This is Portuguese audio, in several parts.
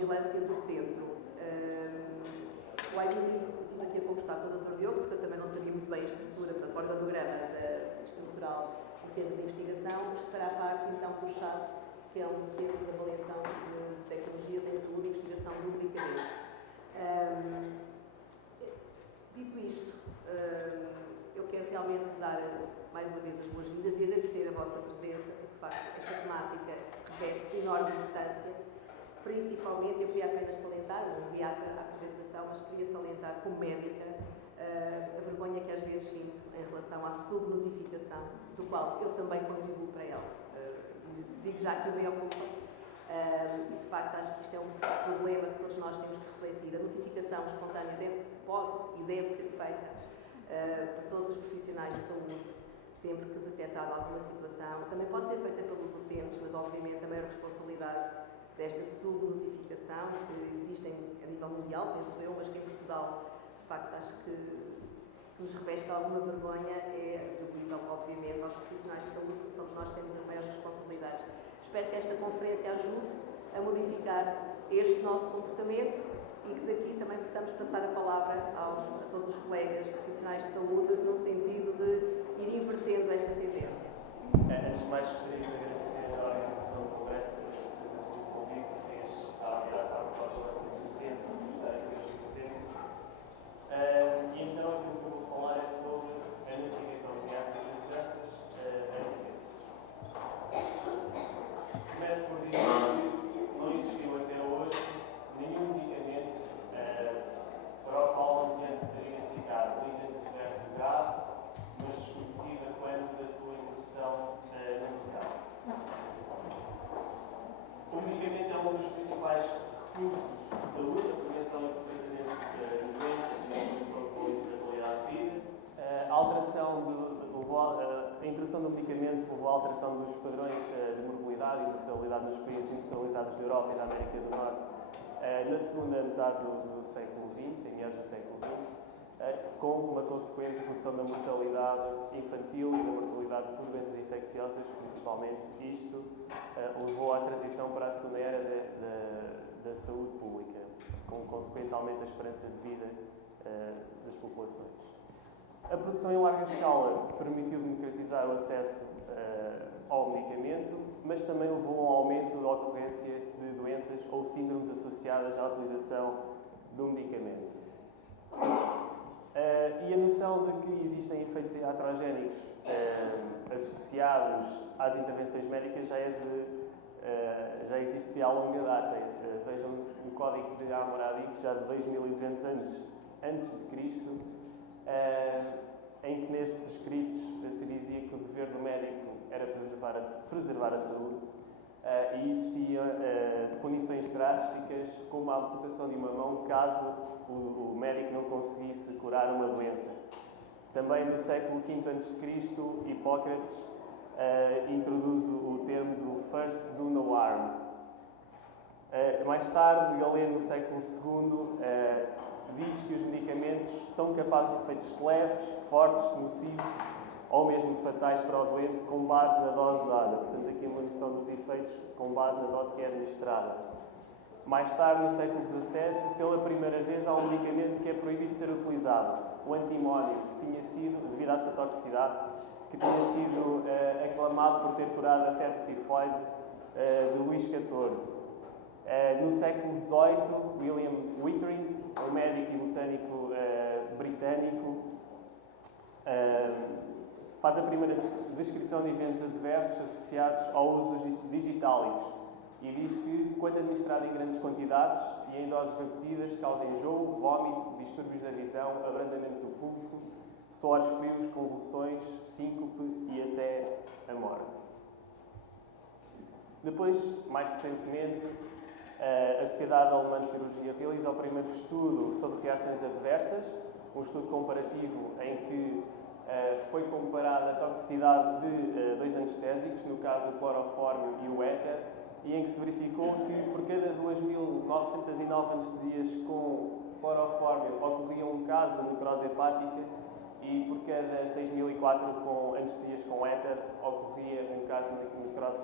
vigilância do centro. O IBD, estive aqui a conversar com o Dr. Diogo, porque eu também não sabia muito bem a estrutura, portanto, o organograma estrutural do Centro de Investigação, mas que fará parte, então, do CHAD, que é um Centro de Avaliação de Tecnologias em Saúde e Investigação do Medicamento. Dito isto, eu quero realmente dar mais uma vez as boas-vindas e agradecer a vossa presença, porque, de facto, esta temática reveste enorme importância. Principalmente, eu queria apenas salientar, não vi a apresentação, mas queria salientar como médica a vergonha que às vezes sinto em relação à subnotificação, do qual eu também contribuo para ela. Digo já que eu me ocupo. E de facto acho que isto é um problema que todos nós temos que refletir. A notificação espontânea pode e deve ser feita por todos os profissionais de saúde, sempre que detectada alguma situação. Também pode ser feita pelos utentes, mas obviamente a maior responsabilidade desta subnotificação, que existem a nível mundial, penso eu, mas que em Portugal, de facto, acho que nos reveste alguma vergonha, é atribuível, obviamente, aos profissionais de saúde, porque somos nós que temos as maiores responsabilidades. Espero que esta conferência ajude a modificar este nosso comportamento e que daqui também possamos passar a palavra a todos os colegas profissionais de saúde, no sentido de ir invertendo esta tendência. Antes de mais, gostaria de agradecer à organização do Congresso por este convite que fez à proposta do centro, de estar aqui hoje presente. E então, aquilo que eu vou falar é sobre a notificação de ameaças terroristas em medicamentos. Começo por dizer que não existiu até hoje nenhum medicamento para o qual não tivesse de ser identificado um evento adverso grave, mas desconhecida quando da sua introdução no mercado. O medicamento é um dos principais recursos de saúde, a prevenção e o tratamento de doenças e a manutenção com a qualidade de vida. A introdução do medicamento levou à alteração dos padrões de mortalidade e mortalidade nos países industrializados da Europa e da América do Norte na segunda metade do século XX, em meados do século XX, com uma consequente redução da mortalidade infantil e da mortalidade por doenças infecciosas, principalmente. Isto levou à transição para a segunda era da saúde pública, com consequente aumento da esperança de vida das populações. A produção em larga escala permitiu democratizar o acesso ao medicamento, mas também levou a um aumento da ocorrência de doenças ou síndromes associadas à utilização do medicamento. E a noção de que existem efeitos iatrogénicos associados às intervenções médicas já existe há longa data. Vejam o Código de Hammurabi, que já de 2200 anos antes de Cristo, em que nestes escritos se dizia que o dever do médico era preservar a saúde, e existiam punições drásticas, como a amputação de uma mão caso o médico não conseguisse curar uma doença. Também no século V a.C., Hipócrates introduz o termo do first do no harm. Mais tarde, Galeno, no século II, diz que os medicamentos são capazes de efeitos leves, fortes, nocivos ou mesmo fatais para o doente com base na dose dada. Portanto, aqui uma noção dos efeitos com base na dose que é administrada. Mais tarde, no século XVII, pela primeira vez há um medicamento que é proibido de ser utilizado, o antimónio, que tinha sido, devido à sua toxicidade, que tinha sido aclamado por ter curado a febre tifoide de Luís XIV. No século XVIII, William Whitring, um médico e botânico britânico, faz a primeira descrição de eventos adversos associados ao uso dos digitálicos e diz que, quando administrado em grandes quantidades e em doses repetidas, causa enjoo, vômito, distúrbios da visão, abrandamento do pulso, suores frios, convulsões, síncope e até a morte. Depois, mais recentemente, a Sociedade Alemã de Cirurgia realiza o primeiro estudo sobre reações adversas, um estudo comparativo em que foi comparada a toxicidade de dois anestésicos, no caso o clorofórmio e o éter, e em que se verificou que por cada 2.909 anestesias com clorofórmio ocorria um caso de necrose hepática e por cada 6.004 com anestesias com éter ocorria um caso de necrose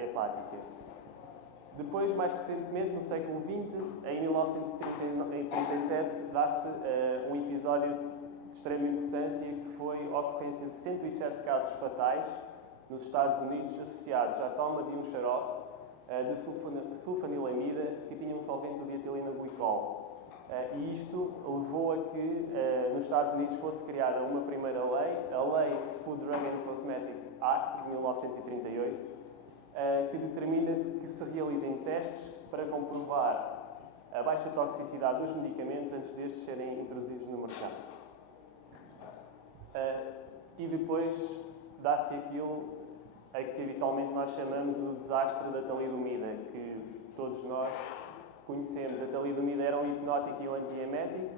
hepática. Depois, mais recentemente, no século XX, em 1937, dá-se um episódio de extrema importância que foi a ocorrência de 107 casos fatais nos Estados Unidos associados à toma de um xarope de sulfanilamida que tinha um solvente de dietileno glicol. E isto levou a que nos Estados Unidos fosse criada uma primeira lei, a Lei Food, Drug and Cosmetic Act, de 1938, que determina que se realizem testes para comprovar a baixa toxicidade dos medicamentos antes destes serem introduzidos no mercado. E depois dá-se aquilo a que habitualmente nós chamamos o desastre da talidomida, que todos nós conhecemos. A talidomida era um hipnótico e um antiemético,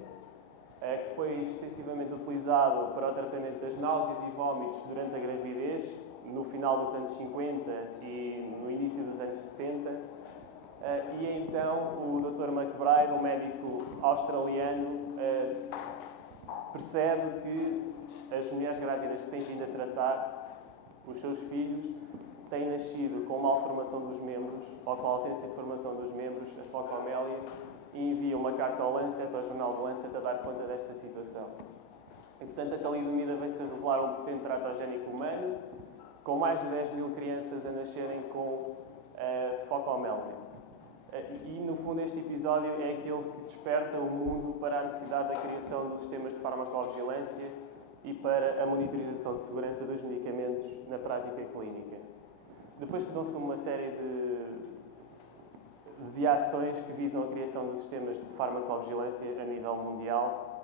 que foi extensivamente utilizado para o tratamento das náuseas e vômitos durante a gravidez, no final dos anos 50 e no início dos anos 60. E então o Dr. McBride, um médico australiano, percebe que as mulheres grávidas que têm vindo a tratar os seus filhos têm nascido com malformação dos membros ou com ausência de formação dos membros, a focomélia, e envia uma carta ao Lancet, ao jornal do Lancet, a dar conta desta situação. E, portanto, a talidomida veio-se a revelar um potente teratogénico humano, com mais de 10 mil crianças a nascerem com focomélia. E, no fundo, este episódio é aquele que desperta o mundo para a necessidade da criação de sistemas de farmacovigilância e para a monitorização de segurança dos medicamentos na prática clínica. Depois dão-se uma série de ações que visam a criação de sistemas de farmacovigilância a nível mundial,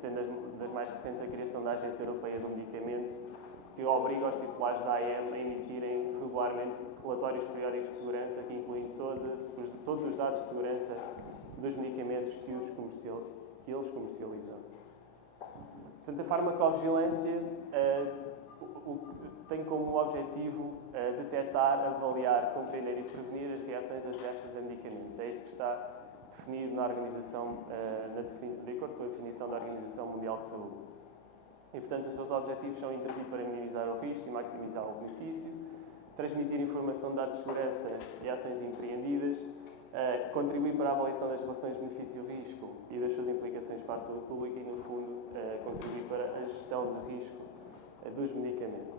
sendo das mais recentes a criação da Agência Europeia do Medicamento, que obriga os titulares da AEM a emitirem regularmente relatórios periódicos de segurança que incluem todos os dados de segurança dos medicamentos que eles comercializam. Portanto, a farmacovigilância tem como objetivo detectar, avaliar, compreender e prevenir as reações adversas a medicamentos. É isto que está definido na organização, de acordo com a definição da Organização Mundial de Saúde. E, portanto, os seus objetivos são intervir para minimizar o risco e maximizar o benefício, transmitir informação de dados de segurança e ações empreendidas, contribuir para a avaliação das relações benefício-risco e das suas implicações para a saúde pública e, no fundo, contribuir para a gestão de risco dos medicamentos.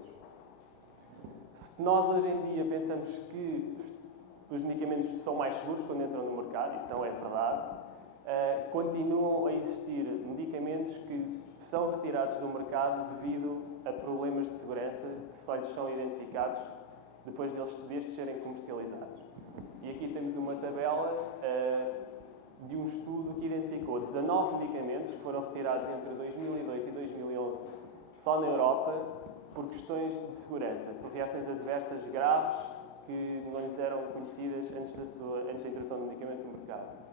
Se nós hoje em dia pensamos que os medicamentos são mais seguros quando entram no mercado, isso é verdade, continuam a existir medicamentos que são retirados do mercado devido a problemas de segurança que só lhes são identificados depois destes serem comercializados. E aqui temos uma tabela de um estudo que identificou 19 medicamentos que foram retirados entre 2002 e 2011 só na Europa por questões de segurança, por reações adversas graves que não lhes eram conhecidas antes da introdução do medicamento no mercado.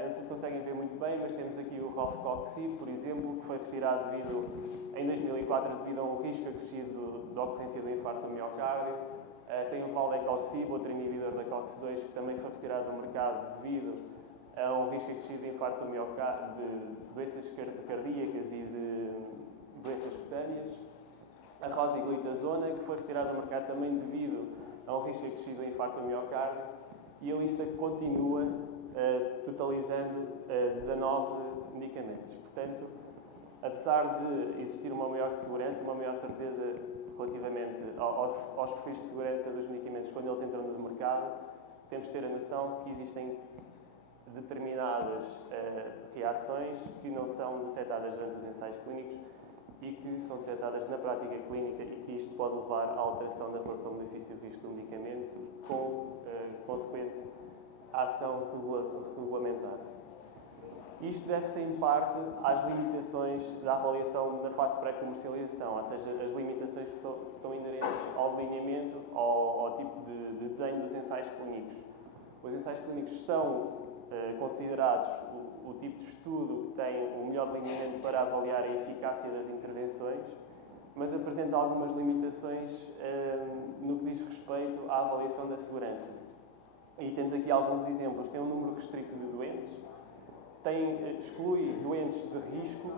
Eu não sei se conseguem ver muito bem, mas temos aqui o Rofecoxib, por exemplo, que foi retirado em 2004 devido a um risco acrescido da ocorrência do infarto do miocárdio. Tem o Valdecoxib, outro inibidor da COX-2, que também foi retirado do mercado devido a um risco acrescido de infarto do miocárdio, de doenças cardíacas e de doenças cutâneas. A Rosiglitazona, que foi retirada do mercado também devido a um risco acrescido de infarto do miocárdio. E a lista continua, totalizando 19 medicamentos. Portanto, apesar de existir uma maior segurança, uma maior certeza relativamente aos perfis de segurança dos medicamentos quando eles entram no mercado, temos que ter a noção que existem determinadas reações que não são detectadas durante os ensaios clínicos e que são detectadas na prática clínica e que isto pode levar à alteração da relação benefício-risco do medicamento com consequente ação regulamentar. Isto deve-se, em parte, às limitações da avaliação na fase de pré-comercialização, ou seja, as limitações que estão inerentes ao delineamento, ao tipo de desenho dos ensaios clínicos. Os ensaios clínicos são considerados o tipo de estudo que tem o melhor delineamento para avaliar a eficácia das intervenções, mas apresenta algumas limitações no que diz respeito à avaliação da segurança. E temos aqui alguns exemplos. Tem um número restrito de doentes, exclui doentes de risco,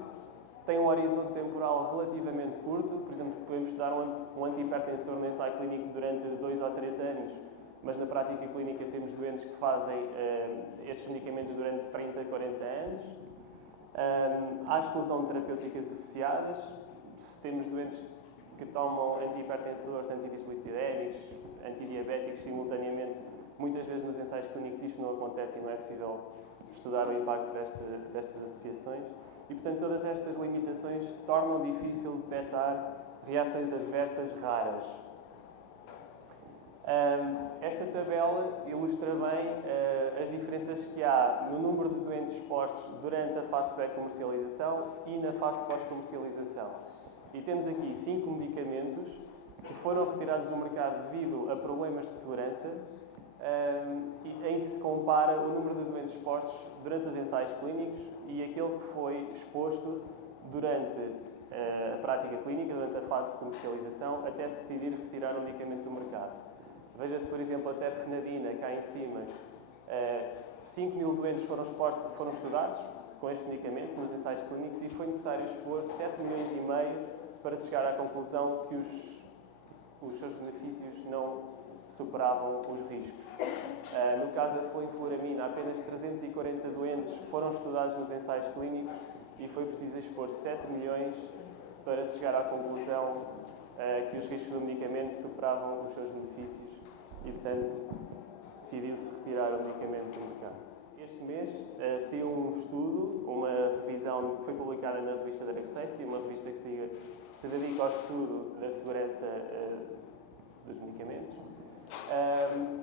tem um horizonte temporal relativamente curto, por exemplo, podemos dar um antihipertensor no ensaio clínico durante 2 ou 3 anos, mas na prática clínica temos doentes que fazem estes medicamentos durante 30, 40 anos. Há exclusão de terapêuticas associadas. Temos doentes que tomam antihipertensores, antidislipirémicos, antidiabéticos simultaneamente. Muitas vezes nos ensaios clínicos isto não acontece e não é possível estudar o impacto destas associações. E, portanto, todas estas limitações tornam difícil detectar reações adversas raras. Esta tabela ilustra bem as diferenças que há no número de doentes expostos durante a fase de pré-comercialização e na fase de pós-comercialização. E temos aqui 5 medicamentos que foram retirados do mercado devido a problemas de segurança, em que se compara o número de doentes expostos durante os ensaios clínicos e aquele que foi exposto durante a prática clínica, durante a fase de comercialização, até se decidir retirar o medicamento do mercado. Veja-se, por exemplo, a terfenadina, cá em cima, 5.000 doentes foram estudados com este medicamento nos ensaios clínicos e foi necessário expor 7,5 milhões para chegar à conclusão que os seus benefícios não superavam os riscos. No caso da fluoxetilamina, apenas 340 doentes foram estudados nos ensaios clínicos e foi preciso expor 7 milhões para se chegar à conclusão que os riscos do medicamento superavam os seus benefícios e, portanto, decidiu-se retirar o medicamento do mercado. Este mês saiu um estudo, uma revisão que foi publicada na revista Drug Safety, uma revista que se dedica ao estudo da segurança dos medicamentos,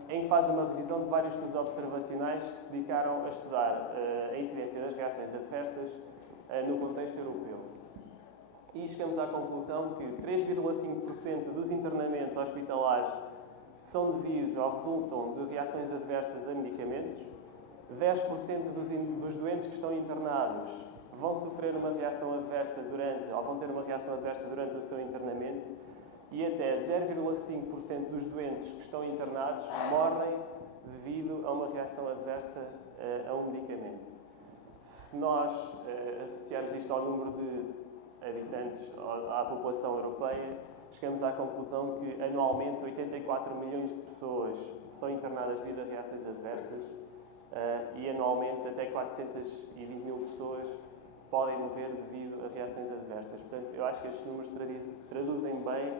em que faz uma revisão de vários estudos observacionais que se dedicaram a estudar a incidência das reações adversas no contexto europeu. E chegamos à conclusão que 3,5% dos internamentos hospitalares são devidos ou resultam de reações adversas a medicamentos, 10% dos doentes que estão internados vão sofrer uma reação adversa ou vão ter uma reação adversa durante o seu internamento e até 0,5% dos doentes que estão internados morrem devido a uma reação adversa a um medicamento. Se nós associarmos isto ao número de habitantes à população europeia, chegamos à conclusão que anualmente 84 milhões de pessoas são internadas devido a reações adversas e anualmente até 420 mil pessoas podem morrer devido a reações adversas. Portanto, eu acho que estes números traduzem bem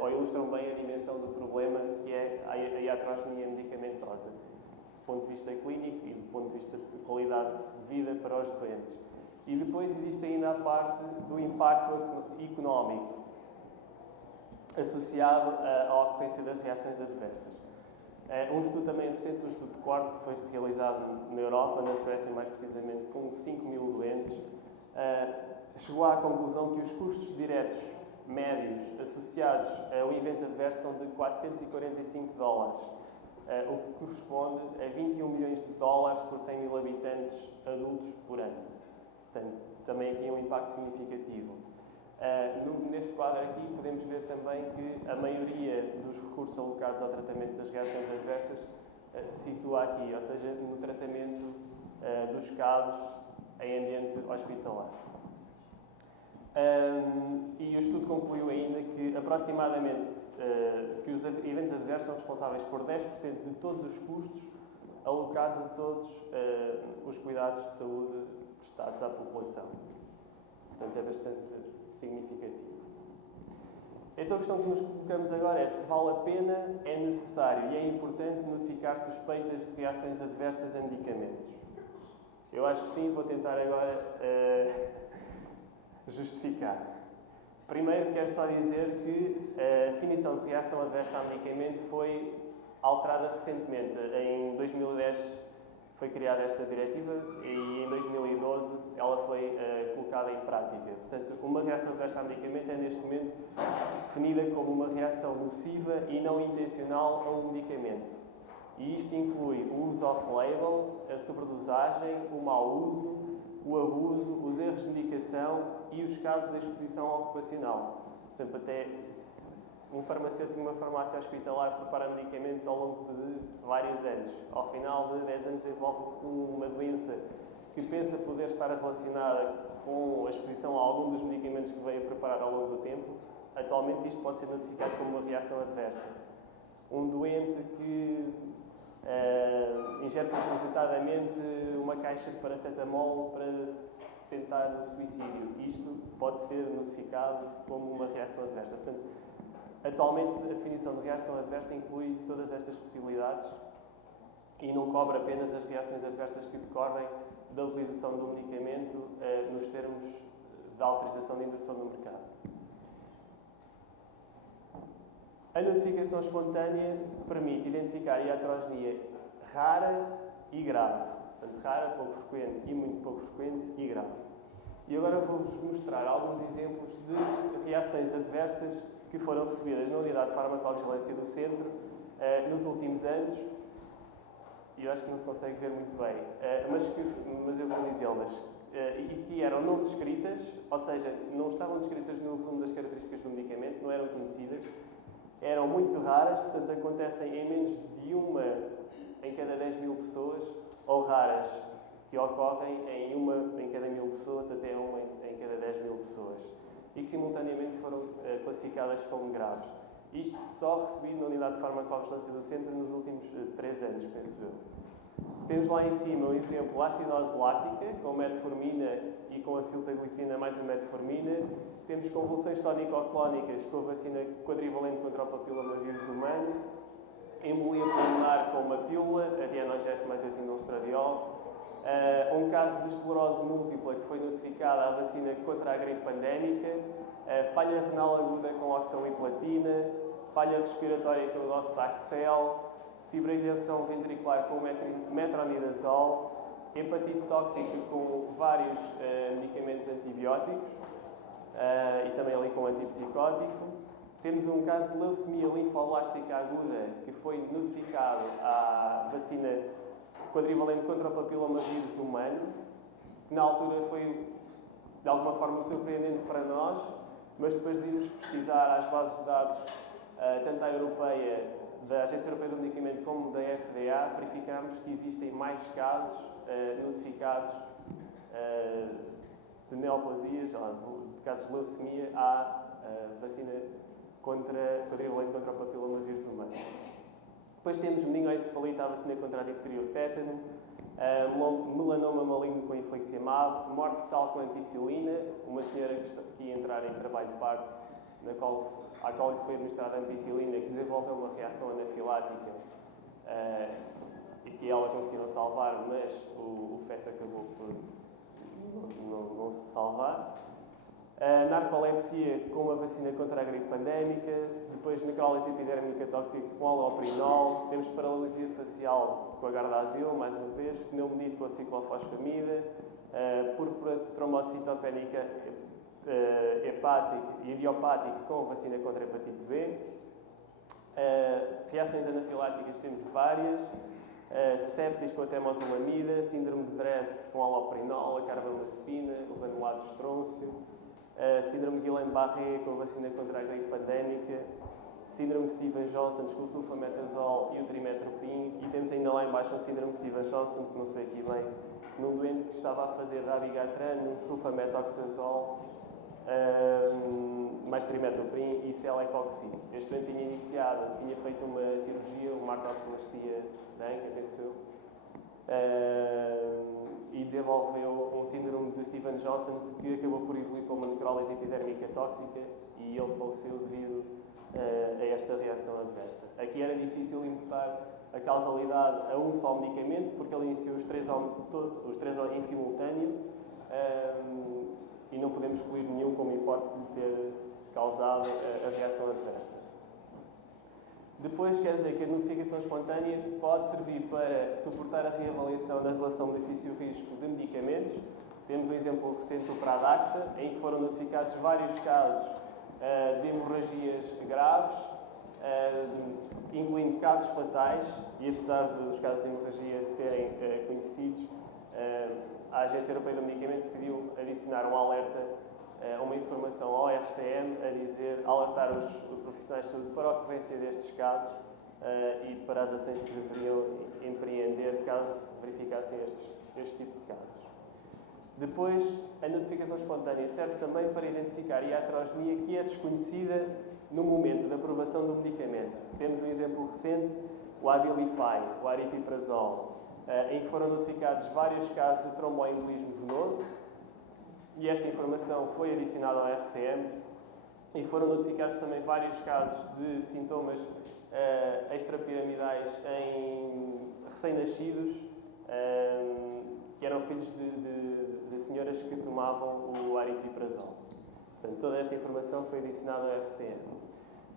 ou ilustram bem a dimensão do problema que é a iatrogenia medicamentosa, do ponto de vista clínico e do ponto de vista de qualidade de vida para os doentes. E depois existe ainda a parte do impacto económico associado à ocorrência das reações adversas. Um estudo também recente, um estudo de corte, foi realizado na Europa, na Suécia mais precisamente, com 5.000 doentes, chegou à conclusão que os custos diretos médios associados ao evento adverso são de $445, o que corresponde a 21 milhões de dólares por 100 mil habitantes adultos por ano. Portanto, também aqui um impacto significativo. Neste quadro aqui podemos ver também que a maioria dos recursos alocados ao tratamento das reações adversas se situa aqui, ou seja, no tratamento dos casos em ambiente hospitalar. E o estudo concluiu ainda que aproximadamente que os eventos adversos são responsáveis por 10% de todos os custos alocados a todos os cuidados de saúde prestados à população. Portanto, é bastante significativo. Então a questão que nos colocamos agora é se vale a pena, é necessário e é importante notificar suspeitas de reações adversas a medicamentos. Eu acho que sim, vou tentar agora justificar. Primeiro, quero só dizer que a definição de reação adversa a medicamento foi alterada recentemente. Em 2010 foi criada esta diretiva e em 2012 ela foi colocada em prática. Portanto, uma reação adversa a medicamento é neste momento definida como uma reação nociva e não intencional a um medicamento. E isto inclui o uso off-label, a sobredosagem, o mau uso, o abuso, os erros de medicação e os casos de exposição ocupacional. Por exemplo, até um farmacêutico numa farmácia hospitalar prepara medicamentos ao longo de vários anos. Ao final de 10 anos desenvolve uma doença que pensa poder estar relacionada com a exposição a algum dos medicamentos que veio a preparar ao longo do tempo. Atualmente isto pode ser notificado como uma reação adversa. um doente que ingere propositadamente uma caixa de paracetamol para tentar o suicídio. Isto pode ser notificado como uma reação adversa. Portanto, atualmente, a definição de reação adversa inclui todas estas possibilidades e não cobre apenas as reações adversas que decorrem da utilização do medicamento nos termos da autorização de introdução no mercado. A notificação espontânea permite identificar a iatrogenia rara e grave. Portanto, rara, pouco frequente e muito pouco frequente e grave. E agora vou-vos mostrar alguns exemplos de reações adversas que foram recebidas na unidade de farmacovigilância do centro nos últimos anos. E eu acho que não se consegue ver muito bem, mas eu vou dizê-las. E que eram não descritas, ou seja, não estavam descritas no resumo das características do medicamento, não eram conhecidas, eram muito raras, portanto acontecem em menos de uma em cada 10 mil pessoas, ou raras, que ocorrem em uma em cada 1000 pessoas até uma em cada 10 mil pessoas. E que simultaneamente foram classificadas como graves. Isto só recebido na unidade de farmacovigilância do centro nos últimos 3 anos, penso eu. Temos lá em cima o exemplo acidose láctica, com metformina e com a aciltaglitina mais a metformina. Temos convulsões tónico-clónicas com a vacina quadrivalente contra o papilomavírus humano. Embolia pulmonar com uma pílula, a dianogesto mais etilenostradiol. Um caso de esclerose múltipla que foi notificada à vacina contra a gripe pandémica. Falha renal aguda com oxaliplatina. Falha respiratória com o docetaxel. Fibrilação ventricular com metronidazol, hepatite tóxica com vários medicamentos antibióticos e também ali com antipsicótico. Temos um caso de leucemia linfoblástica aguda que foi notificado à vacina quadrivalente contra o papilomavírus humano, que na altura foi de alguma forma surpreendente para nós, mas depois de irmos pesquisar as bases de dados, tanto a europeia, da Agência Europeia do Medicamento como da FDA, verificamos que existem mais casos notificados de neoplasias, de casos de leucemia, à vacina quadrivalente contra o papilomavírus humano. Depois temos meningoencefalite à vacina contra a difteria ou tétano, melanoma maligno com infliximab, morte fetal com ampicilina, uma senhora que ia entrar em trabalho de parto, à qual lhe foi administrada ampicilina, que desenvolveu uma reação anafilática e que ela conseguiu salvar, mas o feto acabou por não se salvar. Narcolepsia com uma vacina contra a gripe pandémica, depois necrólise epidérmica tóxica com aloprinol, temos paralisia facial com a Gardasil, mais uma vez, pneumonite com a ciclofosfamida, púrpura trombocitopénica hepática e idiopática com vacina contra a hepatite B. Reações anafiláticas temos várias. Sepsis com a temozolomida, síndrome de Dress com aloprinol, a carbamazepina, o granulado de estrôncio, síndrome de Guillain-Barré com a vacina contra a gripe pandémica, síndrome de Stevens-Johnson com o sulfametazol e o trimestoprim, e temos ainda lá em baixo um síndrome de Stevens-Johnson, que não se vê aqui bem, num doente que estava a fazer dabigatran, sulfametoxazol, mais trimestoprim e celecoxib. Este doente tinha feito uma cirurgia, uma artroplastia da anca, penso eu, e desenvolveu um síndrome de Stevens-Johnson que acabou por evoluir para uma necrólise epidérmica tóxica e ele faleceu devido a esta reação adversa. Aqui era difícil imputar a causalidade a um só medicamento, porque ele iniciou os três em simultâneo, e não podemos excluir nenhum como hipótese de ter causado a reação adversa. Depois, quer dizer que a notificação espontânea pode servir para suportar a reavaliação da relação benefício-risco de medicamentos. Temos um exemplo recente do Pradaxa, em que foram notificados vários casos de hemorragias graves, incluindo casos fatais, e apesar dos casos de hemorragia serem conhecidos, a Agência Europeia do Medicamento decidiu adicionar um alerta, uma informação ao RCM, alertar os profissionais de saúde para a ocorrência destes casos e para as ações que deveriam empreender caso verificassem este tipo de casos. Depois, a notificação espontânea serve também para identificar a iatrogenia que é desconhecida no momento da aprovação do medicamento. Temos um exemplo recente, o Abilify, o aripiprazol, em que foram notificados vários casos de tromboembolismo venoso, e esta informação foi adicionada ao RCM, e foram notificados também vários casos de sintomas extrapiramidais em recém-nascidos, que eram filhos de senhoras que tomavam o aripiprazol. Portanto, toda esta informação foi adicionada ao RCM.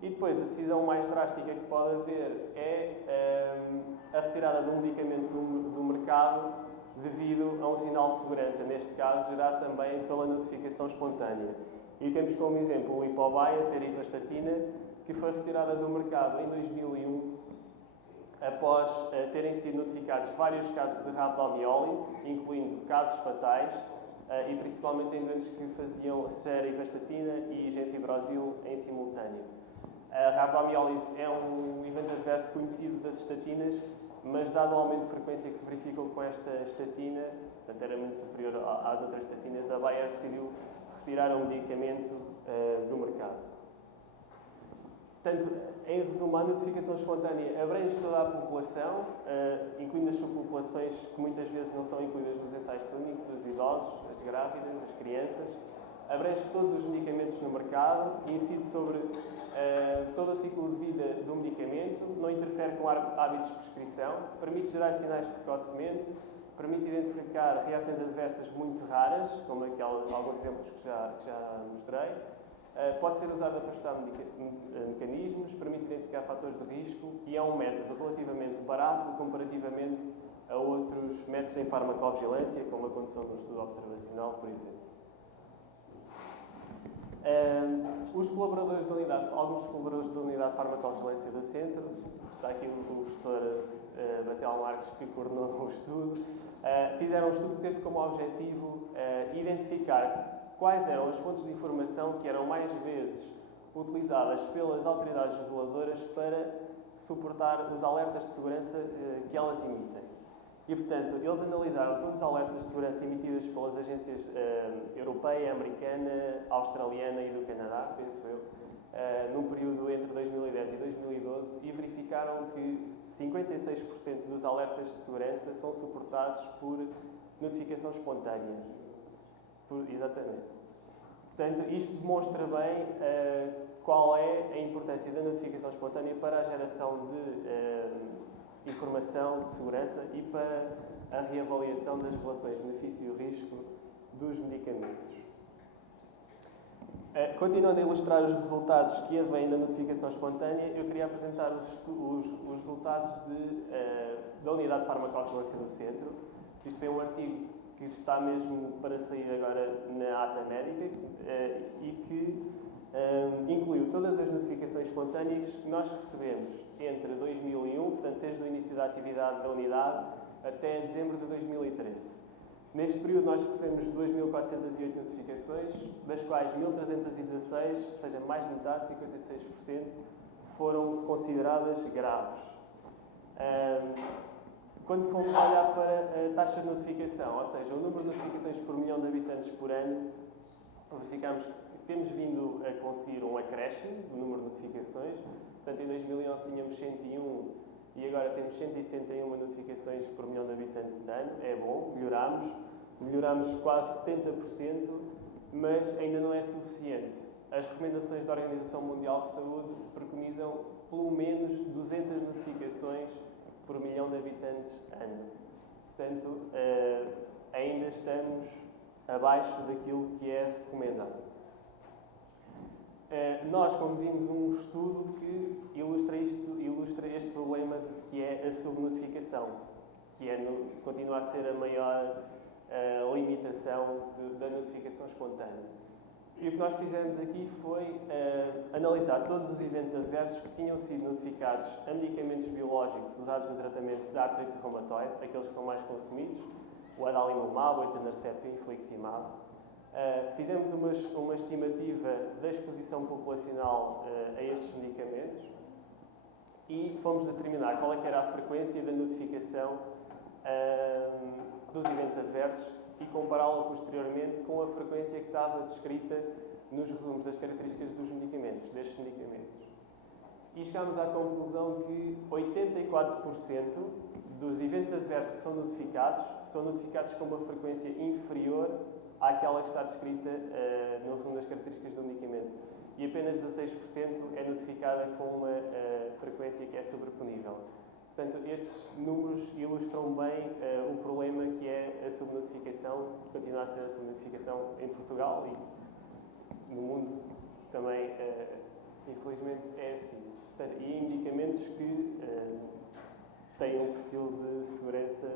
E depois, a decisão mais drástica que pode haver é a retirada de um medicamento do mercado devido a um sinal de segurança, neste caso, gerado também pela notificação espontânea. E temos como exemplo o Lipobaia, a serivastatina, que foi retirada do mercado em 2001, após terem sido notificados vários casos de rabdomiólise, incluindo casos fatais, e principalmente em doentes que faziam serivastatina e genfibrosil em simultâneo. A rabdomiólise é um evento adverso conhecido das estatinas, mas dado o aumento de frequência que se verificou com esta estatina, portanto era muito superior às outras estatinas, a Bayer decidiu retirar o medicamento do mercado. Portanto, em resumo, a notificação espontânea abrange toda a população, incluindo as subpopulações que muitas vezes não são incluídas nos ensaios clínicos, os idosos, as grávidas, as crianças, abrange todos os medicamentos no mercado, incide sobre todo o ciclo de vida do medicamento, não interfere com hábitos de prescrição, permite gerar sinais precocemente, permite identificar reações adversas muito raras, como alguns exemplos que já mostrei. Pode ser usada para estudar mecanismos, permite identificar fatores de risco e é um método relativamente barato comparativamente a outros métodos em farmacovigilância, como a condução de um estudo observacional, por exemplo. Alguns colaboradores da unidade de farmacovigilância do centro, está aqui o professor Batel Marques, que coordenou o estudo, fizeram um estudo que teve como objetivo identificar quais eram as fontes de informação que eram mais vezes utilizadas pelas autoridades reguladoras para suportar os alertas de segurança que elas emitem. E, portanto, eles analisaram todos os alertas de segurança emitidos pelas agências europeia, americana, australiana e do Canadá, penso eu, num período entre 2010 e 2012, e verificaram que 56% dos alertas de segurança são suportados por notificação espontânea. Exatamente. Portanto, isto demonstra bem qual é a importância da notificação espontânea para a geração de informação de segurança e para a reavaliação das relações benefício-risco dos medicamentos. Continuando a ilustrar os resultados que advêm da notificação espontânea, eu queria apresentar os resultados da unidade de farmacovigilância do centro. Isto foi um artigo que está mesmo para sair agora na ata médica e que incluiu todas as notificações espontâneas que nós recebemos entre 2001, portanto desde o início da atividade da unidade, até dezembro de 2013. Neste período nós recebemos 2.408 notificações, das quais 1.316, ou seja, mais de metade, 56%, foram consideradas graves. Quando fomos olhar para a taxa de notificação, ou seja, o número de notificações por milhão de habitantes por ano, verificamos que temos vindo a conseguir um acréscimo do número de notificações. Portanto, em 2011 tínhamos 101 e agora temos 171 notificações por milhão de habitantes de ano. É bom, melhoramos quase 70%, mas ainda não é suficiente. As recomendações da Organização Mundial de Saúde preconizam pelo menos 200 notificações por milhão de habitantes ano. Portanto, ainda estamos abaixo daquilo que é recomendado. Nós conduzimos um estudo que ilustra este problema que é a subnotificação, que continua a ser a maior limitação da notificação espontânea. E o que nós fizemos aqui foi analisar todos os eventos adversos que tinham sido notificados a medicamentos biológicos usados no tratamento da artrite reumatoide, aqueles que são mais consumidos, o adalimumab, o etanercept e o infliximab. Fizemos uma estimativa da exposição populacional a estes medicamentos e fomos determinar qual é que era a frequência da notificação dos eventos adversos e compará-la posteriormente com a frequência que estava descrita nos resumos das características destes medicamentos. E chegámos à conclusão que 84% dos eventos adversos que são notificados com uma frequência inferior àquela que está descrita no resumo das características do medicamento. E apenas 16% é notificada com uma frequência que é sobreponível. Portanto, estes números ilustram bem o problema que é a subnotificação, que continua a ser a subnotificação em Portugal e no mundo também, infelizmente, é assim. Portanto, e em medicamentos que têm um perfil de segurança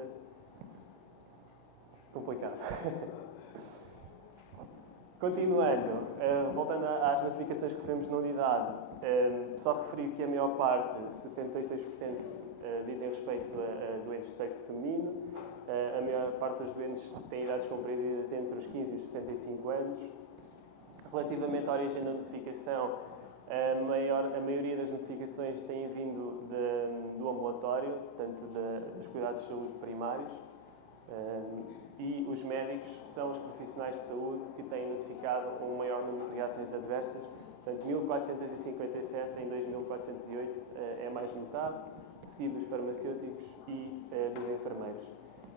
complicado. Continuando, voltando às notificações que recebemos na unidade, só referir que a maior parte, 66%, dizem respeito a doentes de sexo feminino. A maior parte dos doentes tem idades compreendidas entre os 15 e os 65 anos. Relativamente à origem da notificação, a maioria das notificações têm vindo do ambulatório, portanto dos cuidados de saúde primários. E os médicos são os profissionais de saúde que têm notificado um maior número de reações adversas. Portanto, 1.457 em 2.408 é mais de metade, seguido dos farmacêuticos e dos enfermeiros.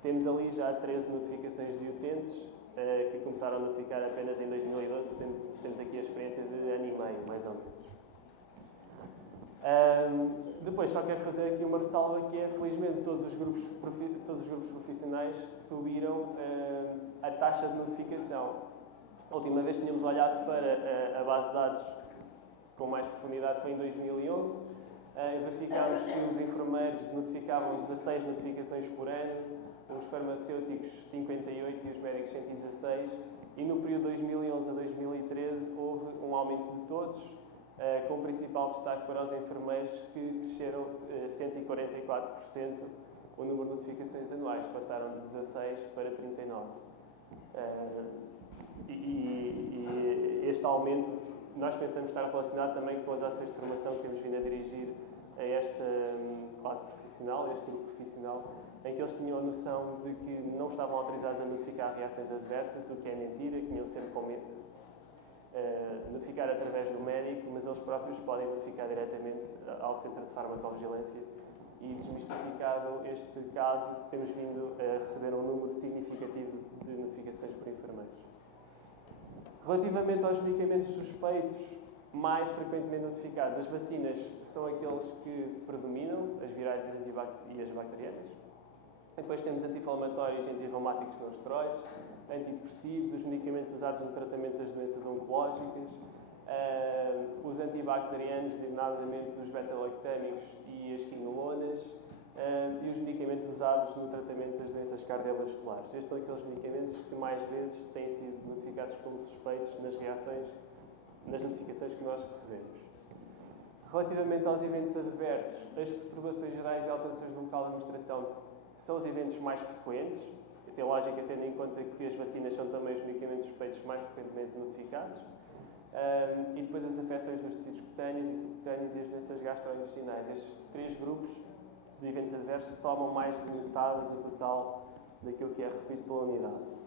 Temos ali já 13 notificações de utentes que começaram a notificar apenas em 2012. Temos aqui a experiência de ano e meio, mais ou menos. Depois, só quero fazer aqui uma ressalva que é, felizmente, todos os grupos profissionais subiram a taxa de notificação. A última vez que tínhamos olhado para a base de dados com mais profundidade foi em 2011. Verificámos que os enfermeiros notificavam 16 notificações por ano, os farmacêuticos 58 e os médicos 116, e no período de 2011 a 2013 houve um aumento de todos, com principal destaque para os enfermeiros, que cresceram 144% o número de notificações anuais, passaram de 16 para 39. E este aumento nós pensamos estar relacionado também com as ações de formação que temos vindo a dirigir a esta classe profissional, a este grupo profissional, em que eles tinham a noção de que não estavam autorizados a notificar reações adversas, o que é mentira, que tinham sempre com medo notificar através do médico, mas eles próprios podem notificar diretamente ao Centro de Farmacovigilância. E desmistificado este caso, temos vindo a receber um número significativo de notificações por enfermeiros. Relativamente aos medicamentos suspeitos, mais frequentemente notificados, as vacinas são aqueles que predominam, as virais e as bacterianas. Depois temos anti-inflamatórios e antirreumáticos não esteroides, antidepressivos, os medicamentos usados no tratamento das doenças oncológicas, os antibacterianos, designadamente os beta-lactâmicos e as quinolonas, e os medicamentos usados no tratamento das doenças cardiovasculares. Estes são aqueles medicamentos que mais vezes têm sido notificados como suspeitos nas notificações que nós recebemos. Relativamente aos eventos adversos, as perturbações gerais e alterações do local de administração são os eventos mais frequentes. Tem lógica, tendo em conta que as vacinas são também os medicamentos suspeitos mais frequentemente notificados. E depois as afecções dos tecidos cutâneos e subcutâneos e as doenças gastrointestinais. Estes três grupos de eventos adversos somam mais de metade do total daquilo que é recebido pela unidade.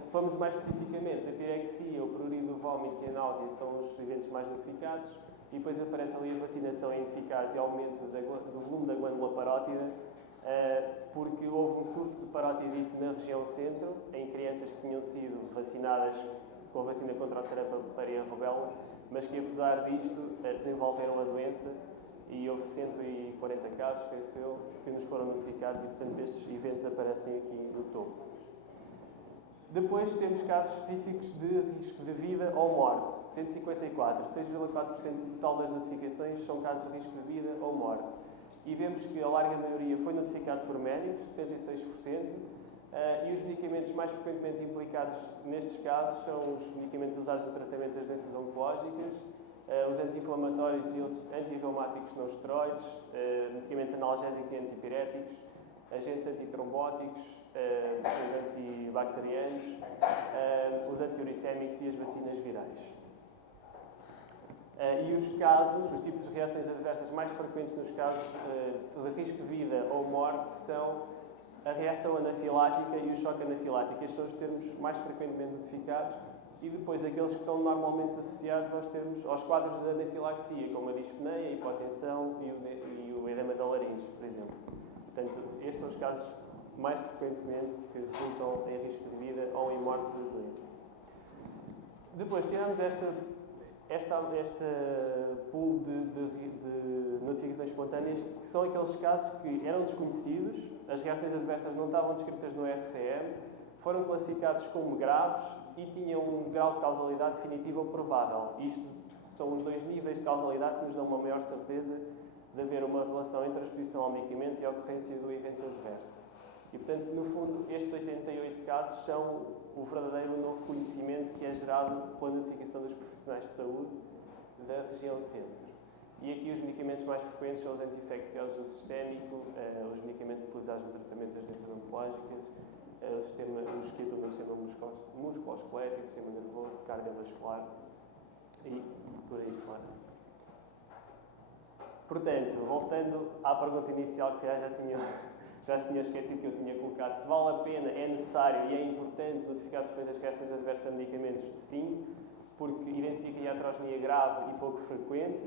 Se formos mais especificamente, a pirexia, o prurido, o vómito e a náusea são os eventos mais notificados, e depois aparece ali a vacinação ineficaz e aumento do volume da glândula parótida, porque houve um surto de parotidite na região centro, em crianças que tinham sido vacinadas com a vacina contra a sarampo e a rubéola, mas que, apesar disto, desenvolveram a doença, e houve 140 casos, penso eu, que nos foram notificados, e, portanto, estes eventos aparecem aqui no topo. Depois temos casos específicos de risco de vida ou morte. 154, 6,4% do total das notificações são casos de risco de vida ou morte. E vemos que a larga maioria foi notificado por médicos, 76%, e os medicamentos mais frequentemente implicados nestes casos são os medicamentos usados no tratamento das doenças oncológicas, os anti-inflamatórios e antirreumáticos não esteroides, medicamentos analgésicos e antipiréticos, agentes antitrombóticos, os antibacterianos, os antiuricémicos e as vacinas virais. E os tipos de reações adversas mais frequentes nos casos de risco de vida ou morte são a reação anafilática e o choque anafilático. Estes são os termos mais frequentemente notificados e depois aqueles que estão normalmente associados aos quadros de anafilaxia, como a dispneia, a hipotensão e o edema da laringe, por exemplo. Portanto, estes são os casos mais frequentemente que resultam em risco de vida ou em morte do doente. Depois, tiramos esta pool de notificações espontâneas, que são aqueles casos que eram desconhecidos, as reações adversas não estavam descritas no RCM, foram classificados como graves e tinham um grau de causalidade definitivo ou provável. Isto são os dois níveis de causalidade que nos dão uma maior certeza de haver uma relação entre a exposição ao medicamento e a ocorrência do evento adverso. E, portanto, no fundo, estes 88 casos são o verdadeiro novo conhecimento que é gerado pela notificação dos profissionais de saúde da região centro. E aqui os medicamentos mais frequentes são os anti-infecciosos do sistémico, os medicamentos utilizados no tratamento das doenças oncológicas, os que atuam no sistema musculoesquelético, sistema nervoso, cardiovascular e por aí fora. Portanto, voltando à pergunta inicial que já se tinha esquecido que eu tinha colocado, se vale a pena, é necessário e é importante notificar suspeitas reações adversas a medicamentos? Sim, porque identifica iatrogenia grave e pouco frequente.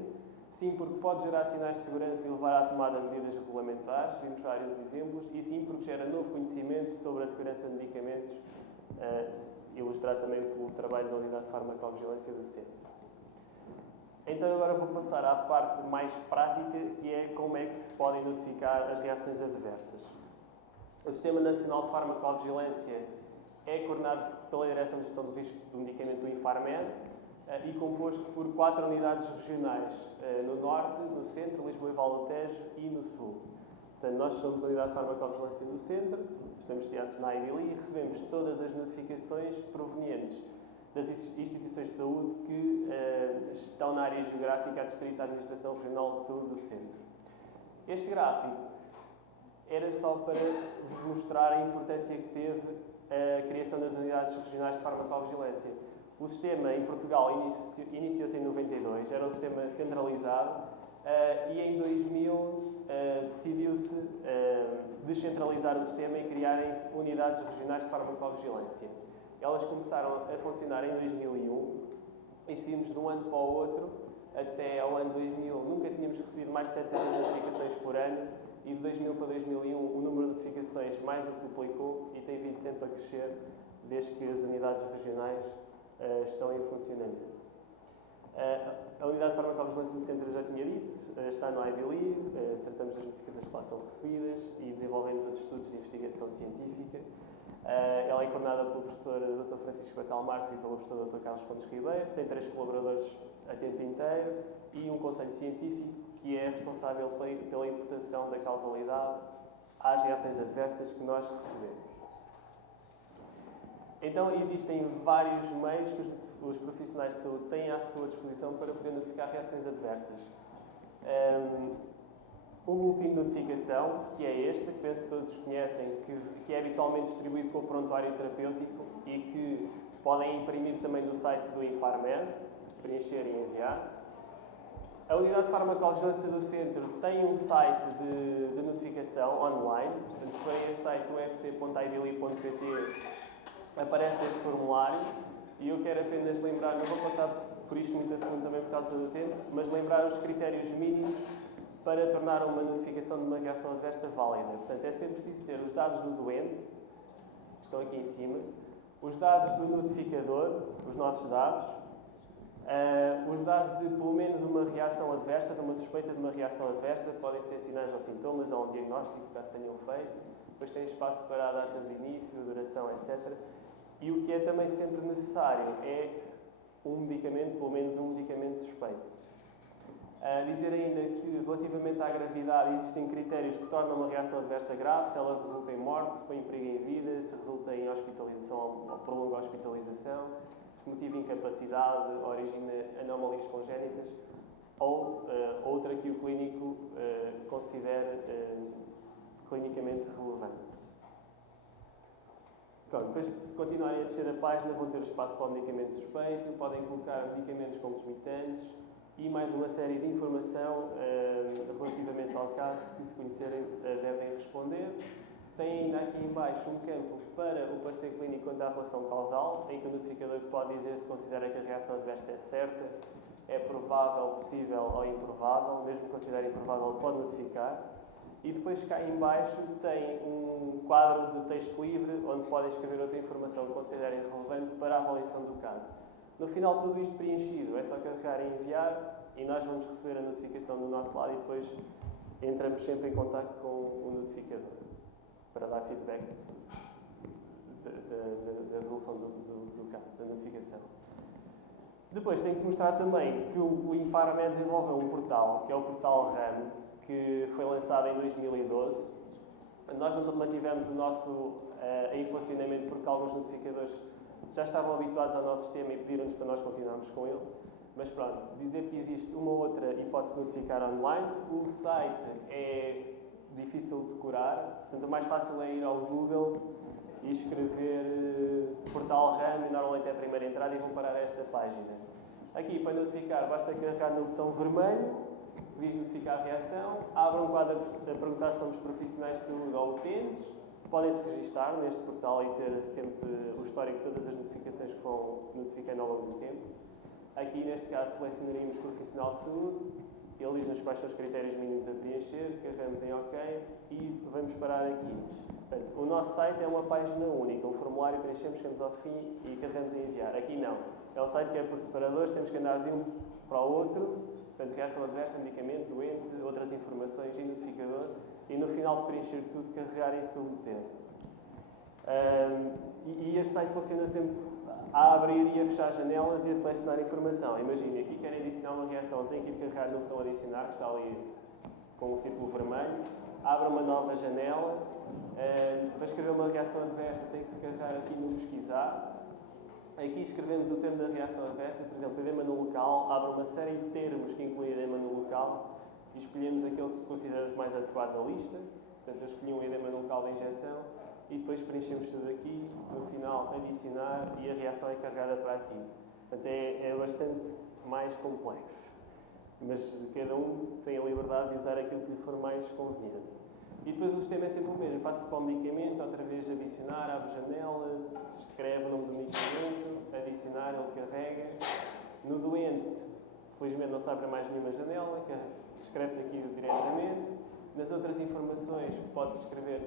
Sim, porque pode gerar sinais de segurança e levar à tomada de medidas regulamentares, vimos vários exemplos. E sim, porque gera novo conhecimento sobre a segurança de medicamentos, ilustrado também pelo trabalho da Unidade de Farmacovigilância do Centro. Então agora vou passar à parte mais prática, que é como é que se podem notificar as reações adversas. O Sistema Nacional de Farmacovigilância é coordenado pela Direção de Gestão do Risco do Medicamento do Infarmed e composto por 4 unidades regionais, no Norte, no Centro, Lisboa e Vale do Tejo e no Sul. Portanto, nós somos a Unidade de Farmacovigilância do Centro, estamos sediados na IBILI e recebemos todas as notificações provenientes das instituições de saúde que estão na área geográfica adscrita à Administração Regional de Saúde do Centro. Este gráfico era só para vos mostrar a importância que teve a criação das unidades regionais de farmacovigilância. O sistema em Portugal iniciou-se em 92, era um sistema centralizado e em 2000 decidiu-se descentralizar o sistema e criarem-se unidades regionais de farmacovigilância. Elas começaram a funcionar em 2001 e seguimos de um ano para o outro até ao ano 2000. Nunca tínhamos recebido mais de 700 notificações por ano e de 2000 para 2001 o número de notificações mais do que duplicou e tem vindo sempre a crescer desde que as unidades regionais estão em funcionamento. A unidade de farmacovigilância do centro, eu já tinha dito, está no IBILI, tratamos das notificações que lá são recebidas e desenvolvemos outros estudos de investigação científica. Ela é coordenada pelo professor Dr. Francisco Bacal Marques e pelo professor Dr. Carlos Fontes Ribeiro, tem 3 colaboradores a tempo inteiro e um conselho científico que é responsável pela imputação da causalidade às reações adversas que nós recebemos. Então, existem vários meios que os profissionais de saúde têm à sua disposição para poder notificar reações adversas. O boletim de notificação, que é este, que penso que todos conhecem, que é habitualmente distribuído com o prontuário terapêutico e que podem imprimir também no site do Infarmed, preencher e enviar. A Unidade de Farmacovigilância do Centro tem um site de notificação online, portanto, se forem este site, ufc.ibili.pt, aparece este formulário e eu quero apenas lembrar, não vou passar por isto muito a fundo também por causa do tempo, mas lembrar os critérios mínimos para tornar uma notificação de uma reação adversa válida. Portanto, é sempre preciso ter os dados do doente, que estão aqui em cima, os dados do notificador, os nossos dados, os dados de pelo menos uma reação adversa, de uma suspeita de uma reação adversa, podem ser sinais ou sintomas ou um diagnóstico, caso tenham feito, depois tem espaço para a data de início, duração, etc. E o que é também sempre necessário é um medicamento, pelo menos um medicamento suspeito. Dizer ainda que, relativamente à gravidade, existem critérios que tornam uma reação adversa grave, se ela resulta em morte, se põe em perigo em vida, se resulta em hospitalização ou prolonga a hospitalização, se motiva incapacidade, origina anomalias congénitas ou outra que o clínico considere clinicamente relevante. Pronto, depois de continuarem a descer a página, vão ter espaço para o medicamento suspeito, podem colocar medicamentos concomitantes e mais uma série de informação relativamente ao caso que, se conhecerem, devem responder. Tem ainda aqui em baixo um campo para o parecer clínico quanto à relação causal, em que o notificador pode dizer se considera que a reação adversa é certa, é provável, possível ou improvável. Mesmo que considere improvável, pode notificar. E depois cá em baixo tem um quadro de texto livre, onde podem escrever outra informação que considerem relevante para a avaliação do caso. No final, tudo isto preenchido, é só carregar em enviar e nós vamos receber a notificação do nosso lado e depois entramos sempre em contato com o notificador para dar feedback da resolução do caso, da notificação. Depois tenho que mostrar também que o Infarmed desenvolveu um portal, que é o portal RAM, que foi lançado em 2012. Nós não mantivemos o nosso em funcionamento porque alguns notificadores já estavam habituados ao nosso sistema e pediram-nos para nós continuarmos com ele. Mas pronto, dizer que existe uma outra hipótese de notificar online. O site é difícil de decorar, portanto o mais fácil é ir ao Google e escrever portal RAM e normalmente é a primeira entrada e vão parar a esta página. Aqui para notificar basta carregar no botão vermelho, diz notificar a reação, abre um quadro a perguntar se somos profissionais de saúde ou utentes, podem-se registar neste portal e ter sempre o histórico de todas as notificações que vão notificando ao longo do tempo. Aqui neste caso selecionaríamos profissional de saúde, ele diz-nos quais são os critérios mínimos a preencher, carregamos em OK e vamos parar aqui. Portanto, o nosso site é uma página única, um formulário preenchemos, chegamos ao fim e carregamos em enviar. Aqui não, é um site que é por separadores, temos que andar de um para o outro, portanto, reação adversa, medicamento, doente, outras informações e notificador, e no final de preencher tudo, carregar em submeter. E este site funciona sempre a abrir e a fechar janelas e a selecionar informação. Imagine, aqui querem adicionar uma reação, tem que ir carregar no botão adicionar, que está ali com um círculo vermelho, abre uma nova janela, para escrever uma reação adversa tem que se carregar aqui no pesquisar. Aqui escrevemos o termo da reação adversa, por exemplo, edema no local, abre uma série de termos que incluem edema no local e escolhemos aquele que consideramos mais adequado da lista. Portanto, eu escolhi um edema no local da injeção e depois preenchemos tudo aqui, no final adicionar e a reação é carregada para aqui. Portanto, é bastante mais complexo. Mas cada um tem a liberdade de usar aquilo que lhe for mais conveniente. E depois o sistema é sempre o mesmo. Passa para o medicamento, outra vez adicionar, abre janela, escreve o nome do medicamento, adicionar, ele carrega. No doente, felizmente não se abre mais nenhuma janela, escreve-se aqui diretamente. Nas outras informações, pode-se escrever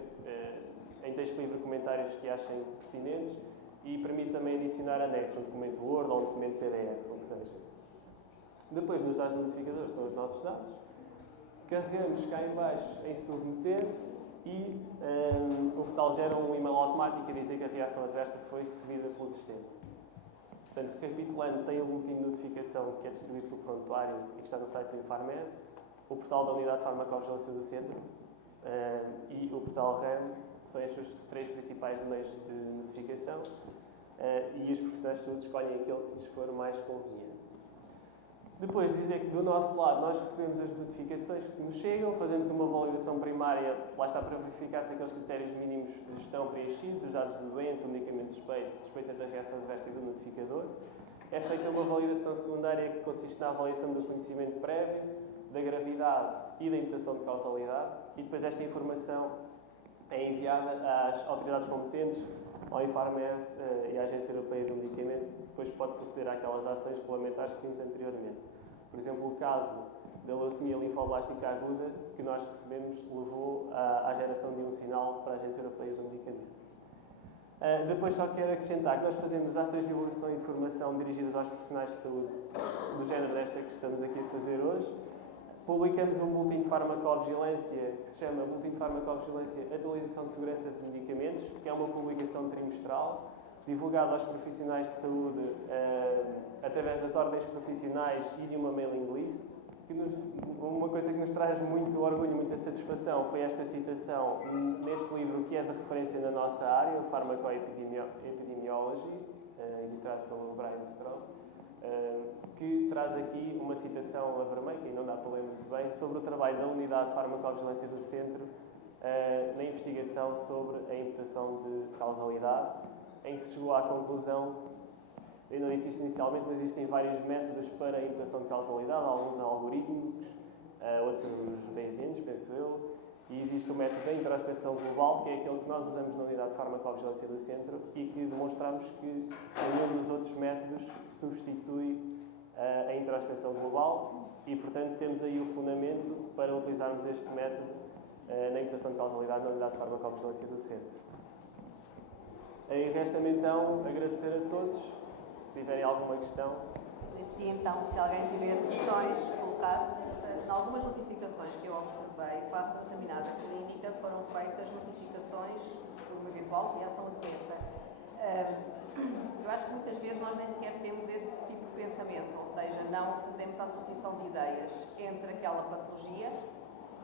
em texto livre comentários que achem pertinentes e permite também adicionar anexos, um documento Word ou um documento PDF, ou seja. Depois, nos dados notificadores, estão os nossos dados. Carregamos cá em baixo em submeter e o portal gera um e-mail automático a dizer que a reação adversa foi recebida pelo sistema. Portanto, recapitulando, tem o boletim de notificação que é distribuído pelo prontuário e que está no site do Infarmed, o portal da Unidade de Farmacovigilância do Centro e o portal RAM, que são estes os três principais meios de notificação, e os profissionais de saúde escolhem aquele que lhes for mais conveniente. Depois, dizer que do nosso lado nós recebemos as notificações que nos chegam, fazemos uma validação primária, lá está para verificar se aqueles critérios mínimos estão preenchidos, os dados do doente, do medicamento suspeita da reação adversa e do notificador. É feita uma validação secundária que consiste na avaliação do conhecimento prévio, da gravidade e da imputação de causalidade, e depois esta informação é enviada às autoridades competentes, ao Infarmed e à Agência Europeia do Medicamento, que depois pode proceder àquelas ações regulamentares que vimos anteriormente. Por exemplo, o caso da leucemia linfoblástica aguda que nós recebemos levou à geração de um sinal para a Agência Europeia do Medicamento. Depois só quero acrescentar que nós fazemos ações de divulgação e informação dirigidas aos profissionais de saúde do género desta que estamos aqui a fazer hoje. Publicamos um boletim de farmacovigilância que se chama Boletim de Farmacovigilância Atualização de Segurança de Medicamentos, que é uma publicação trimestral, divulgada aos profissionais de saúde através das ordens profissionais e de uma mailing list. Uma coisa que nos traz muito orgulho, muita satisfação, foi esta citação neste livro que é de referência na nossa área, Pharmacoepidemiology, editado pelo Brian Strong, que traz aqui uma citação a vermelho, que não dá para ler muito bem, sobre o trabalho da Unidade de Farmacovigilância do Centro na investigação sobre a imputação de causalidade, em que se chegou à conclusão, eu não disse isto inicialmente, mas existem vários métodos para a imputação de causalidade, alguns algorítmicos, outros bayesianos, penso eu, E existe o método da introspecção global, que é aquele que nós usamos na unidade de farmacovigilância do centro e que demonstramos que nenhum dos outros métodos substitui a introspecção global e, portanto, temos aí o fundamento para utilizarmos este método na equação de causalidade na unidade de farmacovigilância do centro. Resta-me então agradecer a todos. Se tiverem alguma questão. Agradecia então, se alguém tivesse questões, colocasse. Em algumas notificações que eu observei face a determinada clínica foram feitas notificações por uma eventual reação adversa. Eu acho que muitas vezes nós nem sequer temos esse tipo de pensamento, ou seja, não fazemos a associação de ideias entre aquela patologia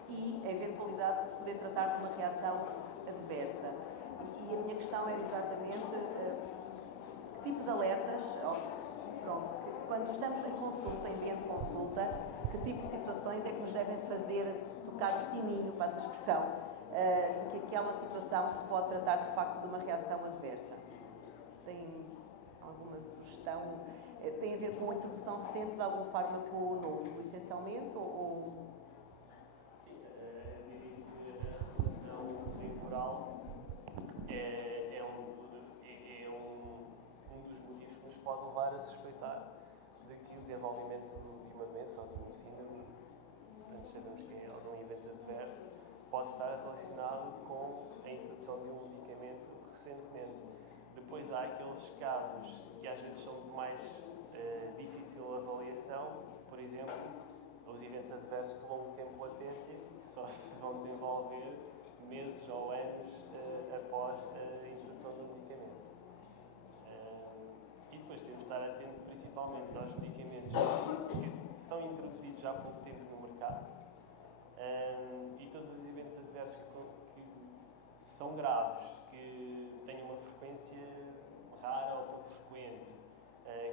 e a eventualidade de se poder tratar de uma reação adversa. E a minha questão era exatamente que tipo de alertas, quando estamos em consulta, em ambiente de consulta, que tipo de situações é que nos devem fazer tocar o sininho, passa a expressão, de que aquela situação se pode tratar de facto de uma reação adversa? Tem alguma sugestão? Tem a ver com a introdução recente de algum fármaco novo, essencialmente? Ou... Sim, a relação temporal é um dos motivos que nos pode levar a suspeitar de que o desenvolvimento de uma doença ou de um síndrome, antes sabemos que é algum evento adverso, pode estar relacionado com a introdução de um medicamento recentemente. Depois há aqueles casos que às vezes são de mais difícil avaliação, por exemplo, os eventos adversos de longo tempo de latência, que só se vão desenvolver meses ou anos após a introdução do medicamento. E depois temos de estar atento principalmente aos medicamentos que são introduzidos já há pouco tempo no mercado e todos os eventos adversos que são graves, que têm uma frequência rara ou pouco frequente,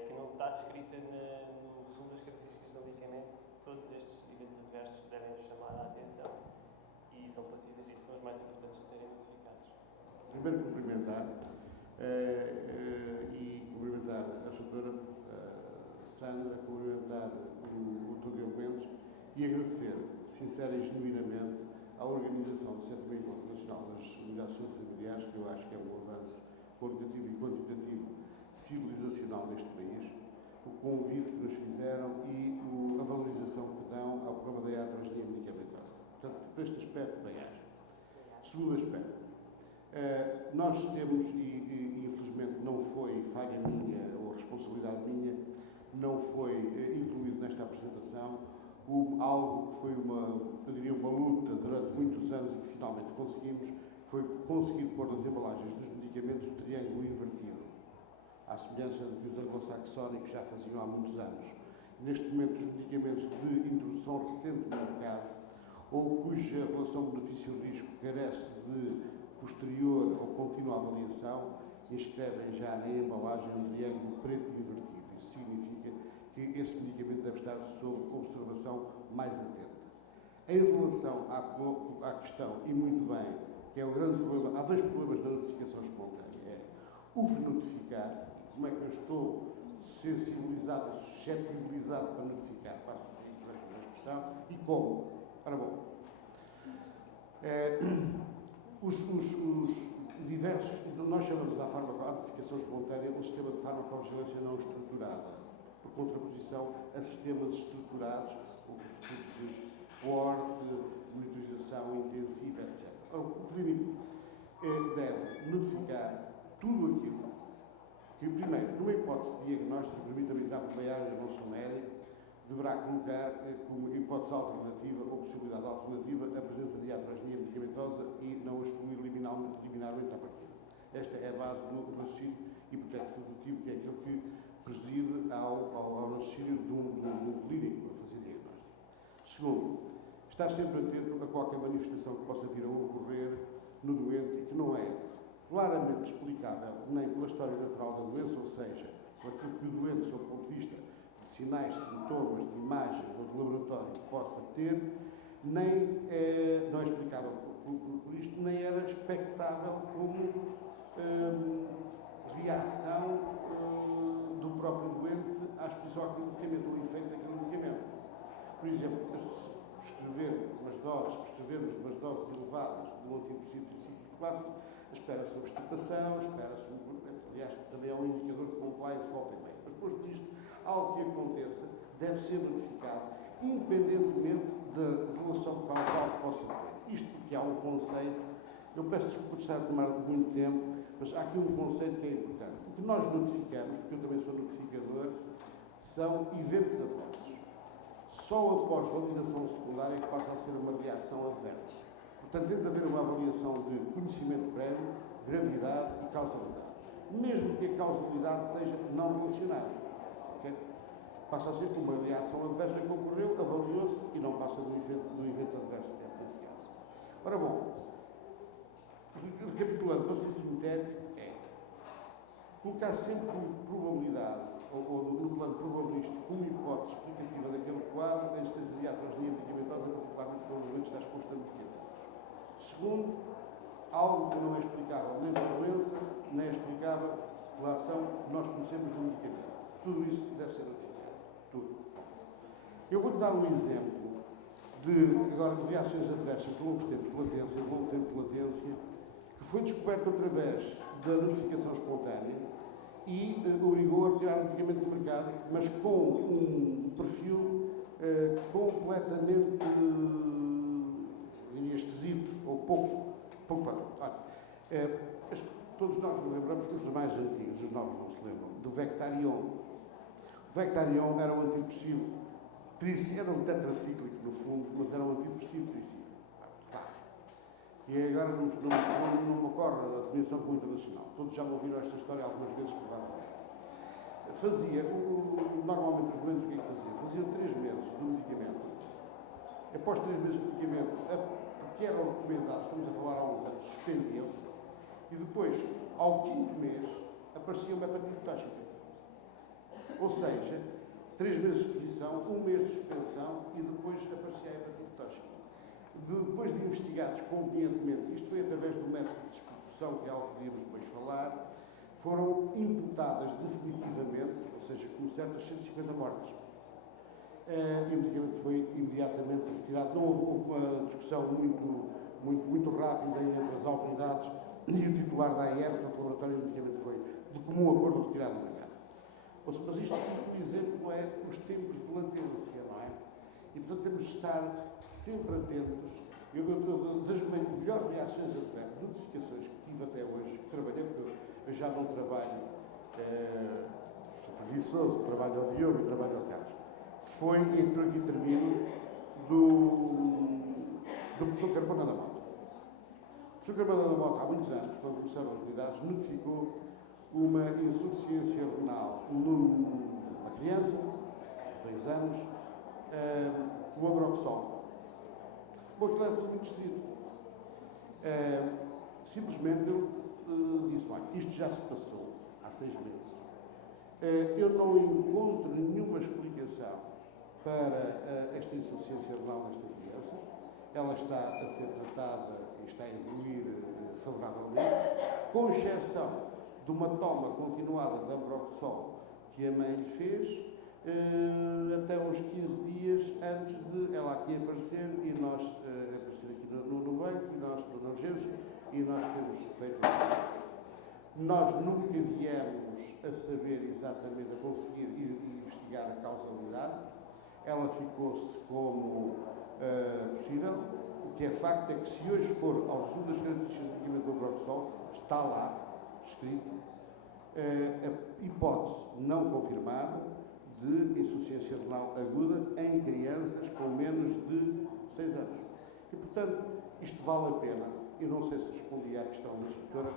que não está descrita no resumo das características do medicamento, todos estes eventos adversos devem chamar a atenção e são passíveis e são os mais importantes de serem notificados. Primeiro cumprimentar e cumprimentar a doutora Sandra, cumprimentar o Dr. Diogo Mendes e agradecer, sincera e genuinamente, à organização do Centro Médico Internacional das Unidades Familiares, que eu acho que é um avanço qualitativo e quantitativo civilizacional neste país, o convite que nos fizeram e a valorização que dão ao programa da iatrogenia medicamentosa. Portanto, por este aspecto, bem-aja. Segundo aspecto, nós temos, e infelizmente não foi falha minha ou responsabilidade minha, não foi incluído nesta apresentação algo que foi uma luta durante muitos anos e que finalmente conseguimos, foi conseguir pôr nas embalagens dos medicamentos o triângulo invertido, à semelhança do que os anglo-saxónicos já faziam há muitos anos. Neste momento, os medicamentos de introdução recente no mercado, ou cuja relação benefício-risco carece de posterior ou contínua avaliação, inscrevem já na embalagem um triângulo preto invertido. Isso significa que esse medicamento deve estar sob observação mais atenta. Em relação à questão, e muito bem, que é o grande problema, há dois problemas na notificação espontânea. É o que notificar, como é que eu estou sensibilizado, suscetibilizado para notificar, passo a expressão, e como. Ora bom, os diversos, nós chamamos à notificação espontânea um sistema de farmacovigilância não estruturada, por contraposição a sistemas estruturados, como os estudos de porte, de monitorização intensiva, etc. Ora, o clínico deve notificar tudo aquilo que, primeiro, numa hipótese de diagnóstico, permita-me entrar por meiaras, não sou médico, deverá colocar como hipótese alternativa ou possibilidade alternativa a presença de iatrogenia medicamentosa e não a excluir liminarmente à partida. Esta é a base do raciocínio hipotético dedutivo, que é aquilo que preside ao raciocínio de um clínico a fazer diagnóstico. Segundo, estar sempre atento a qualquer manifestação que possa vir a ocorrer no doente e que não é claramente explicável nem pela história natural da doença, ou seja, por aquilo que o doente, sob o ponto de vista de sinais, sintomas, de imagem ou de laboratório possa ter, nem não é explicável por isto, nem era expectável como reação do próprio doente à exposição àquele medicamento, o efeito daquele medicamento. Por exemplo, prescrevermos umas doses doses elevadas do antidepressivo tricíclico clássico, espera-se obstipação, espera-se aliás, também é um indicador de compliance volta e meia. Mas depois disto, algo que aconteça deve ser notificado, independentemente da relação causal que possa ter. Isto porque há um conceito, eu peço desculpa de estar a tomar muito tempo, mas há aqui um conceito que é importante. O que nós notificamos, porque eu também sou notificador, são eventos adversos. Só após validação secundária é que passa a ser uma reação adversa. Portanto, tem de haver uma avaliação de conhecimento prévio, gravidade e causalidade. Mesmo que a causalidade seja não relacionada. Okay? Passa a ser uma reação adversa que ocorreu, avaliou-se e não passa do evento adverso nesse caso. Ora bom, recapitulando, para ser sintético, é colocar sempre como probabilidade, ou no plano probabilístico, como hipótese explicativa daquele quadro, a existência de atrogenia medicamentosa, particularmente quando o doente está exposto a medicamentos. Segundo, algo que não é explicável nem pela doença, nem é explicável pela ação que nós conhecemos do medicamento. Tudo isso deve ser notificado. Tudo. Eu vou-lhe dar um exemplo de reações adversas de longos tempos de latência, que foi descoberto através da notificação espontânea e obrigou a retirar o medicamento do mercado, mas com um perfil completamente, diria, esquisito, ou pouco olha, todos nós nos lembramos, os mais antigos, os novos não se lembram, do Vectarion. O Vectarion era um antidepressivo, era um tetracíclico no fundo, mas era um antidepressivo tricíclico, clássico. E agora não me ocorre a definição como internacional. Todos já ouviram esta história algumas vezes, provavelmente. Normalmente os doentes o que é que faziam? Faziam 3 meses do medicamento. Após 3 meses do medicamento, porque eram recomendados, estamos a falar há uns anos, suspendiam-se. E depois, ao 5º mês, aparecia uma hepatite tóxica. Ou seja, 3 meses de exposição, 1 mês de suspensão e depois aparecia a hepatite tóxica. Depois de investigados convenientemente, isto foi através do método de desproporção, que é algo que podíamos depois falar, foram imputadas definitivamente, ou seja, como certas 150 mortes. E o medicamento foi imediatamente retirado. Não houve uma discussão muito rápida entre as autoridades e o titular da AER, que o laboratório do medicamento foi de comum acordo retirado do mercado. Mas isto, por exemplo, é os tempos de latência, não é? E, portanto, temos de estar sempre atentos. Das melhores reações adversas, notificações que tive até hoje, que trabalhei, porque eu já não trabalho, sou preguiçoso, trabalho ao Diogo e trabalho ao Carlos, foi, e por aqui termino, do professor Carmona da Mota. O professor Carmona da Mota, há muitos anos, quando começaram as unidades, notificou uma insuficiência renal numa criança, 2 anos, com Ambroxol. Bom, aquilo era tudo muito esquisito. Simplesmente ele disse, olha, isto já se passou há 6 meses. Eu não encontro nenhuma explicação para esta insuficiência renal nesta criança. Ela está a ser tratada e está a evoluir favoravelmente, com exceção de uma toma continuada de Ambroxol que a mãe lhe fez, até uns 15 dias antes de ela aqui aparecer e nós aparecer aqui no banco e nós na urgência e nós temos feito nós nunca viemos a saber exatamente, a conseguir investigar a causalidade. Ela ficou-se como possível. O que é facto é que se hoje for ao resumo das características do medicamento do Ambroxol, está lá escrito a hipótese não confirmada de insuficiência renal aguda em crianças com menos de 6 anos. E, portanto, isto vale a pena. Eu não sei se respondi à questão da instrutora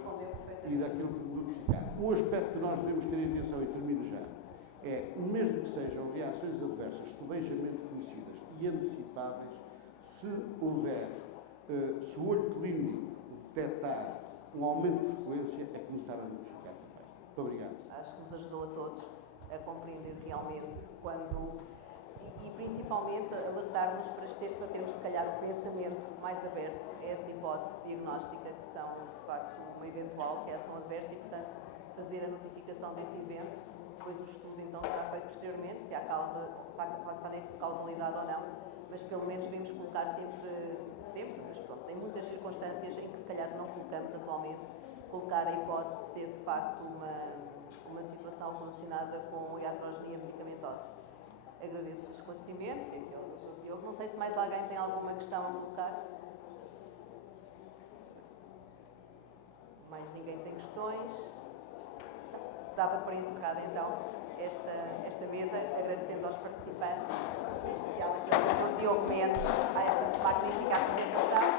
e daquilo que me notificaram. O aspecto que nós devemos ter em atenção, e termino já, é, mesmo que sejam reações adversas subejamente conhecidas e antecipáveis, se houver, se o olho clínico detectar um aumento de frequência, é começar a notificar também. Muito obrigado. Acho que nos ajudou a todos a compreender realmente quando, e principalmente alertar-nos para termos, se calhar, o pensamento mais aberto a essa hipótese diagnóstica que são, de facto, uma eventual reação adversa e, portanto, fazer a notificação desse evento depois o estudo então será feito posteriormente, se há nexo de causalidade ou não, mas pelo menos devemos colocar sempre, mas pronto, em muitas circunstâncias em que se calhar não colocamos atualmente, colocar a hipótese de ser de facto uma situação relacionada com iatrogenia medicamentosa. Agradeço os esclarecimentos. Eu não sei se mais alguém tem alguma questão a colocar. Mais ninguém tem questões. Dava por encerrada então esta mesa, agradecendo aos participantes, em especial aqui ao Dr. Diogo Mendes, a esta magnífica apresentação.